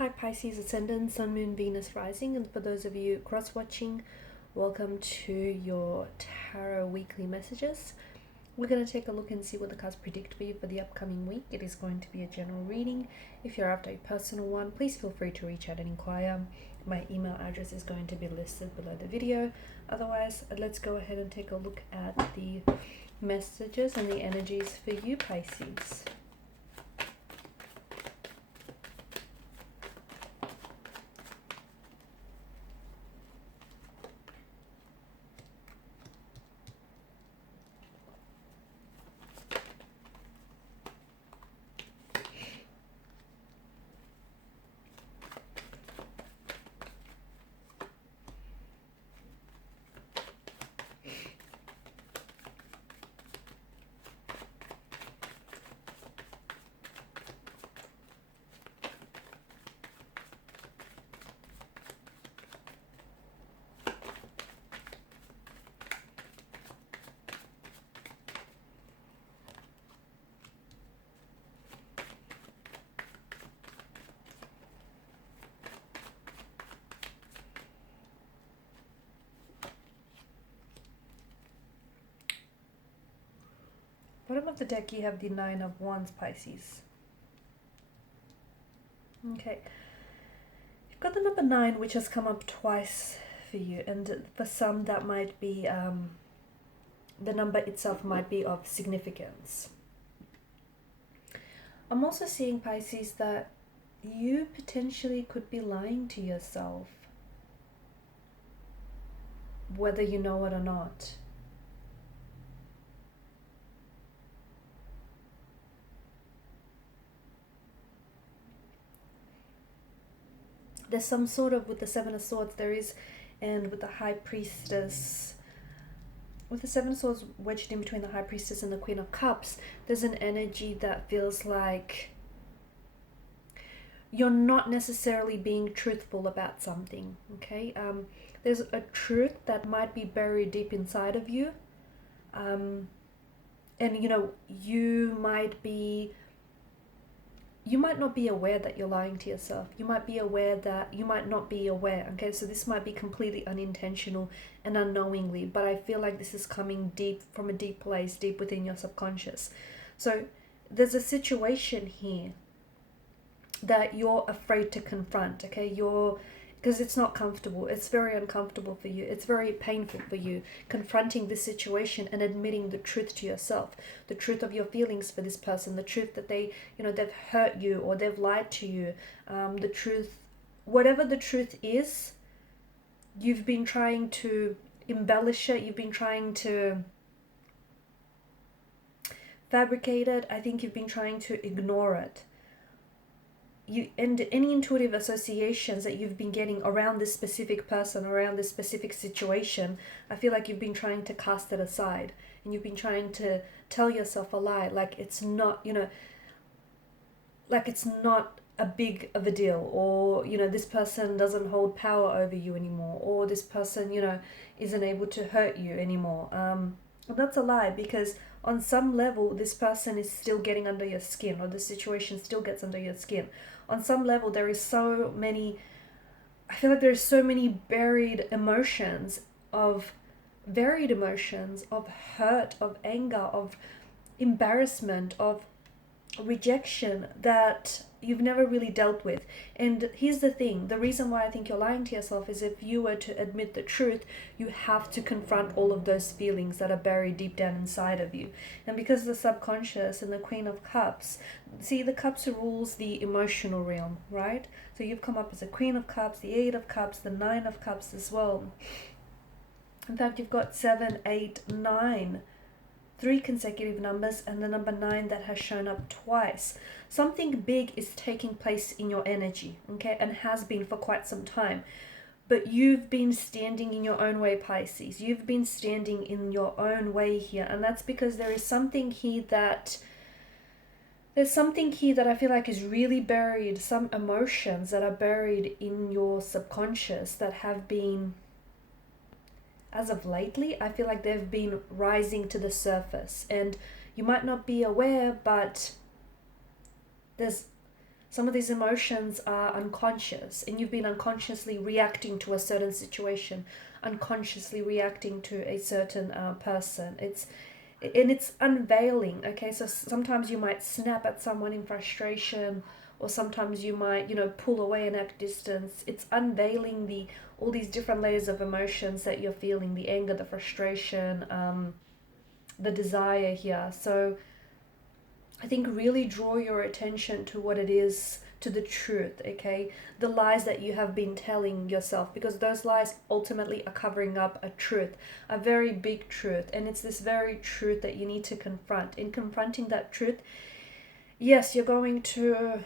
Hi Pisces Ascendant, Sun, Moon, Venus rising, and for those of you cross-watching, welcome to your tarot weekly messages. We're going to take a look and see what the cards predict for you for the upcoming week. It is going to be a general reading. If you're after a personal one, please feel free to reach out and inquire. My email address is going to be listed below the video. Otherwise, let's go ahead and take a look at the messages and the energies for you, Pisces. Bottom of the deck, you have the Nine of Wands, Pisces. Okay. You've got the number 9, which has come up twice for you. And for some, that might be, the number itself might be of significance. I'm also seeing, Pisces, that you potentially could be lying to yourself, whether you know it or not. There's some sort of, with the Seven of Swords, there is, and with the High Priestess, with the Seven of Swords wedged in between the High Priestess and the Queen of Cups, there's an energy that feels like you're not necessarily being truthful about something, okay? There's a truth that might be buried deep inside of you, and you know, you might not be aware that you're lying to yourself. You might be aware that you might not be aware. Okay, so this might be completely unintentional and unknowingly, but I feel like this is coming deep from a deep place, deep within your subconscious. So there's a situation here that you're afraid to confront. Okay, because it's not comfortable. It's very uncomfortable for you. It's very painful for you, confronting this situation and admitting the truth to yourself, the truth of your feelings for this person, the truth that they've hurt you or they've lied to you, the truth, whatever the truth is, you've been trying to embellish it, you've been trying to fabricate it. I think you've been trying to ignore it. And any intuitive associations that you've been getting around this specific person, around this specific situation, I feel like you've been trying to cast it aside, and you've been trying to tell yourself a lie, like it's not, like it's not a big of a deal, or this person doesn't hold power over you anymore, or this person isn't able to hurt you anymore. That's a lie, because on some level this person is still getting under your skin, or the situation still gets under your skin. On some level I feel like there's so many buried emotions, of varied emotions, of hurt, of anger, of embarrassment, of rejection that you've never really dealt with. And here's the thing, the reason why I think you're lying to yourself is, if you were to admit the truth, you have to confront all of those feelings that are buried deep down inside of you. And because the subconscious and the Queen of Cups, see, the Cups rules the emotional realm, right? So you've come up as a Queen of Cups, the 8 of Cups, the 9 of Cups as well. In fact, you've got 7, 8, 9, 3 consecutive numbers, and the number 9 that has shown up twice. Something big is taking place in your energy, okay, and has been for quite some time. But you've been standing in your own way, Pisces. You've been standing in your own way here, and that's because there's something here that I feel like is really buried, some emotions that are buried in your subconscious that have been, as of lately, I feel like they've been rising to the surface, and you might not be aware, but there's Some of these emotions are unconscious, and you've been unconsciously reacting to a certain situation, unconsciously reacting to a certain person. It's unveiling. Okay, so sometimes you might snap at someone in frustration, or sometimes you might, pull away and act distance. It's unveiling all these different layers of emotions that you're feeling: the anger, the frustration, the desire here. So I think really draw your attention to what it is, to the truth, okay? The lies that you have been telling yourself, because those lies ultimately are covering up a truth, a very big truth. And it's this very truth that you need to confront. In confronting that truth, yes, you're going to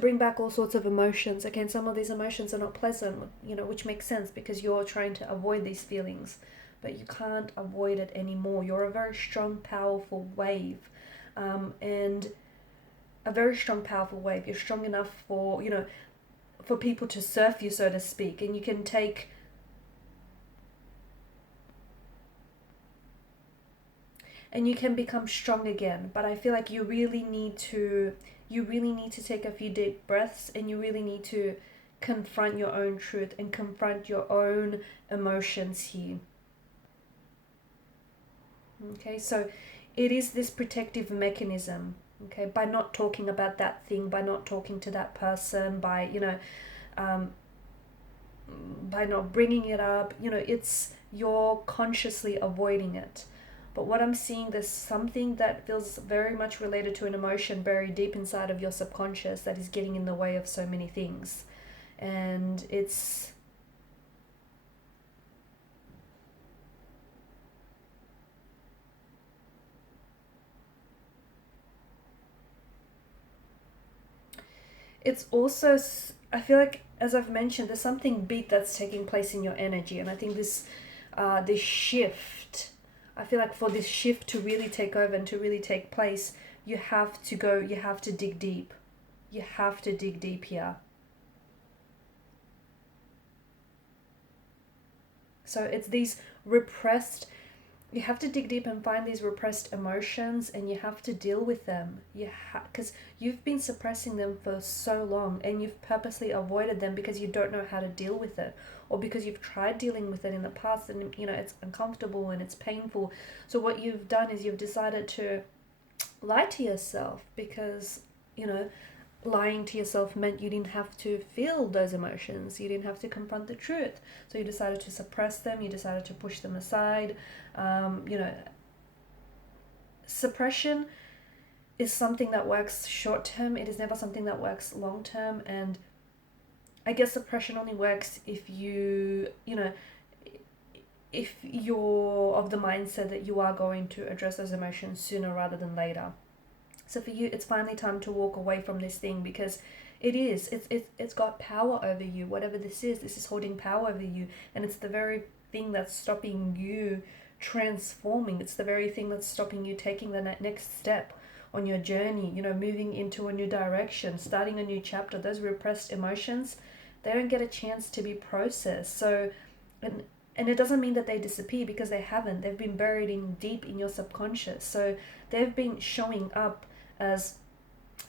bring back all sorts of emotions. Again, some of these emotions are not pleasant, which makes sense because you're trying to avoid these feelings. But you can't avoid it anymore. You're a very strong, powerful wave. And a very strong, powerful wave. You're strong enough for people to surf you, so to speak. And you can take... and you can become strong again. But I feel like you really need to take a few deep breaths, and you really need to confront your own truth and confront your own emotions here. Okay, so it is this protective mechanism, okay, by not talking about that thing, by not talking to that person, by not bringing it up, it's you're consciously avoiding it. But what I'm seeing, there's something that feels very much related to an emotion buried deep inside of your subconscious that is getting in the way of so many things. And it's also, I feel like, as I've mentioned, there's something big that's taking place in your energy. And I think this shift, I feel like for this shift to really take over and to really take place, you have to dig deep. You have to dig deep here. So it's these repressed... you have to dig deep and find these repressed emotions, and you have to deal with them. Because you've been suppressing them for so long, and you've purposely avoided them because you don't know how to deal with it, or because you've tried dealing with it in the past, and it's uncomfortable and it's painful. So what you've done is you've decided to lie to yourself, because lying to yourself meant you didn't have to feel those emotions. You didn't have to confront the truth. So you decided to suppress them. You decided to push them aside. Suppression is something that works short term. It is never something that works long term. And I guess suppression only works if if you're of the mindset that you are going to address those emotions sooner rather than later. So for you, it's finally time to walk away from this thing, because it's got power over you. Whatever this is holding power over you, and it's the very thing that's stopping you transforming. It's the very thing that's stopping you taking the next step on your journey, moving into a new direction, starting a new chapter. Those repressed emotions, they don't get a chance to be processed. So, and it doesn't mean that they disappear, because they haven't. They've been buried deep in your subconscious. So they've been showing up as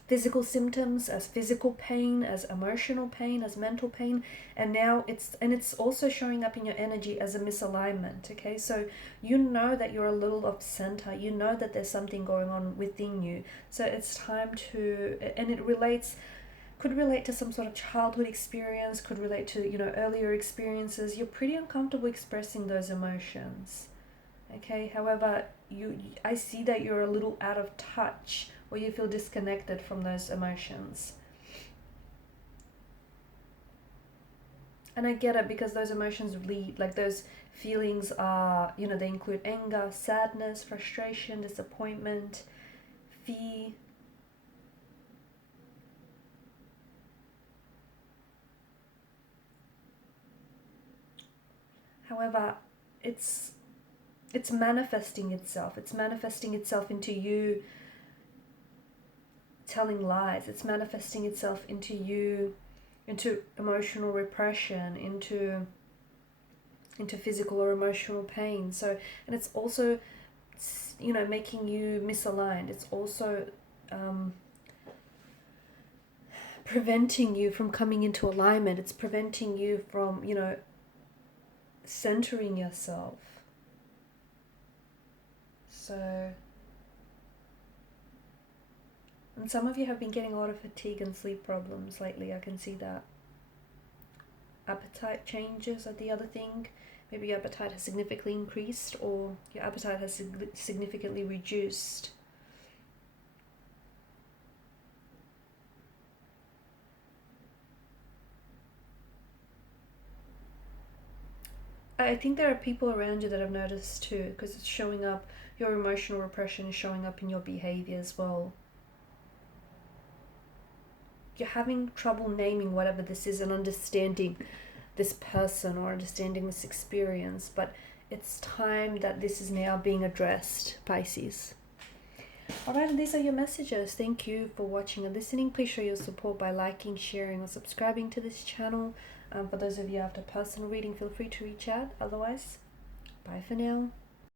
physical symptoms, as physical pain, as emotional pain, as mental pain, and now it's also showing up in your energy as a misalignment. Okay, so that you're a little off center. That there's something going on within you. So it's time to, and it could relate to some sort of childhood experience, could relate to earlier experiences. You're pretty uncomfortable expressing those emotions. Okay, however, I see that you're a little out of touch, or you feel disconnected from those emotions. And I get it, because those emotions those feelings are, they include anger, sadness, frustration, disappointment, fear. However, it's manifesting itself. It's manifesting itself into you telling lies. It's manifesting itself into emotional repression, into physical or emotional pain. So, and it's also making you misaligned. It's also preventing you from coming into alignment. It's preventing you from, you know, centering yourself. So, and some of you have been getting a lot of fatigue and sleep problems lately. I can see that. Appetite changes are the other thing. Maybe your appetite has significantly increased, or your appetite has significantly reduced. I think there are people around you that have noticed too, because it's showing up. Your emotional repression is showing up in your behavior as well. You're having trouble naming whatever this is and understanding this person or understanding this experience, but it's time that this is now being addressed, Pisces. Alright, and these are your messages. Thank you for watching and listening. Please show your support by liking, sharing, or subscribing to this channel. For those of you after personal reading, feel free to reach out. Otherwise, bye for now.